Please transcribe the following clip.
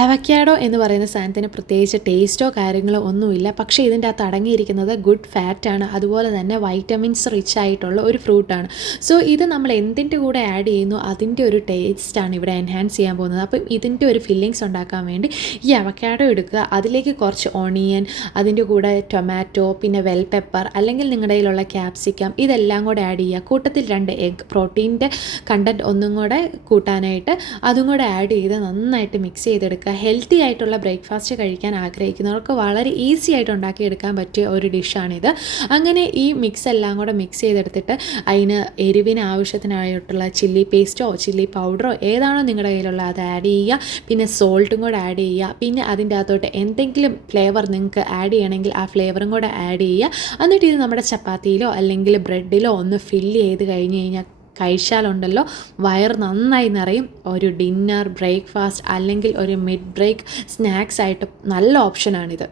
Avocado എന്ന് പറയുന്ന സാധനത്തിന് പ്രത്യേകിച്ച് ടേസ്റ്റോ കാര്യങ്ങളോ ഒന്നുമില്ല. പക്ഷേ ഇതിൻ്റെ അകത്ത് അടങ്ങിയിരിക്കുന്നത് ഗുഡ് ഫാറ്റാണ്, അതുപോലെ തന്നെ വൈറ്റമിൻസ് റിച്ച് ആയിട്ടുള്ള ഒരു ഫ്രൂട്ടാണ്. സോ ഇത് നമ്മൾ എന്തിൻ്റെ കൂടെ ആഡ് ചെയ്യുന്നു അതിൻ്റെ ഒരു ടേസ്റ്റാണ് ഇവിടെ എൻഹാൻസ് ചെയ്യാൻ പോകുന്നത്. അപ്പം ഇതിൻ്റെ ഒരു ഫില്ലിങ്സ് ഉണ്ടാക്കാൻ വേണ്ടി ഈ അവക്കാഡോ എടുക്കുക, അതിലേക്ക് കുറച്ച് ഓണിയൻ, അതിൻ്റെ കൂടെ ടൊമാറ്റോ, പിന്നെ വെൽ പെപ്പർ അല്ലെങ്കിൽ നിങ്ങളുടെ കയ്യിലുള്ള ക്യാപ്സിക്കം ഇതെല്ലാം കൂടെ ആഡ് ചെയ്യുക. കൂട്ടത്തിൽ 2 എഗ്, പ്രോട്ടീൻ്റെ കണ്ടൻറ്റ് ഒന്നും കൂടെ കൂട്ടാനായിട്ട് അതും കൂടെ ആഡ് ചെയ്ത് നന്നായിട്ട് മിക്സ് ചെയ്തെടുക്കുക. ഹെൽത്തി ആയിട്ടുള്ള ബ്രേക്ക്ഫാസ്റ്റ് കഴിക്കാൻ ആഗ്രഹിക്കുന്നവർക്ക് വളരെ ഈസി ആയിട്ട് ഉണ്ടാക്കിയെടുക്കാൻ പറ്റിയ ഒരു ഡിഷാണിത്. അങ്ങനെ ഈ മിക്സ് എല്ലാം കൂടെ മിക്സ് ചെയ്തെടുത്തിട്ട് അതിന് എരിവിന് ആവശ്യത്തിനായിട്ടുള്ള ചില്ലി പേസ്റ്റോ ചില്ലി പൗഡറോ ഏതാണോ നിങ്ങളുടെ കയ്യിലുള്ള അത് ആഡ് ചെയ്യുക. പിന്നെ സോൾട്ടും കൂടെ ആഡ് ചെയ്യുക. പിന്നെ അതിൻ്റെ അകത്തോട്ട് എന്തെങ്കിലും ഫ്ലേവർ നിങ്ങൾക്ക് ആഡ് ചെയ്യണമെങ്കിൽ ആ ഫ്ലേവറും കൂടെ ആഡ് ചെയ്യുക. എന്നിട്ട് ഇത് നമ്മുടെ ചപ്പാത്തിയിലോ അല്ലെങ്കിൽ ബ്രെഡിലോ ഒന്ന് ഫില്ല് ചെയ്ത് കഴിഞ്ഞ് കഴിഞ്ഞാൽ കഴിച്ചാലുണ്ടല്ലോ വയറ് നന്നായി നിറയും. ഒരു ഡിന്നർ, ബ്രേക്ക്ഫാസ്റ്റ് അല്ലെങ്കിൽ ഒരു മിഡ് ബ്രേക്ക് സ്നാക്സ് ആയിട്ട് നല്ല ഓപ്ഷനാണിത്.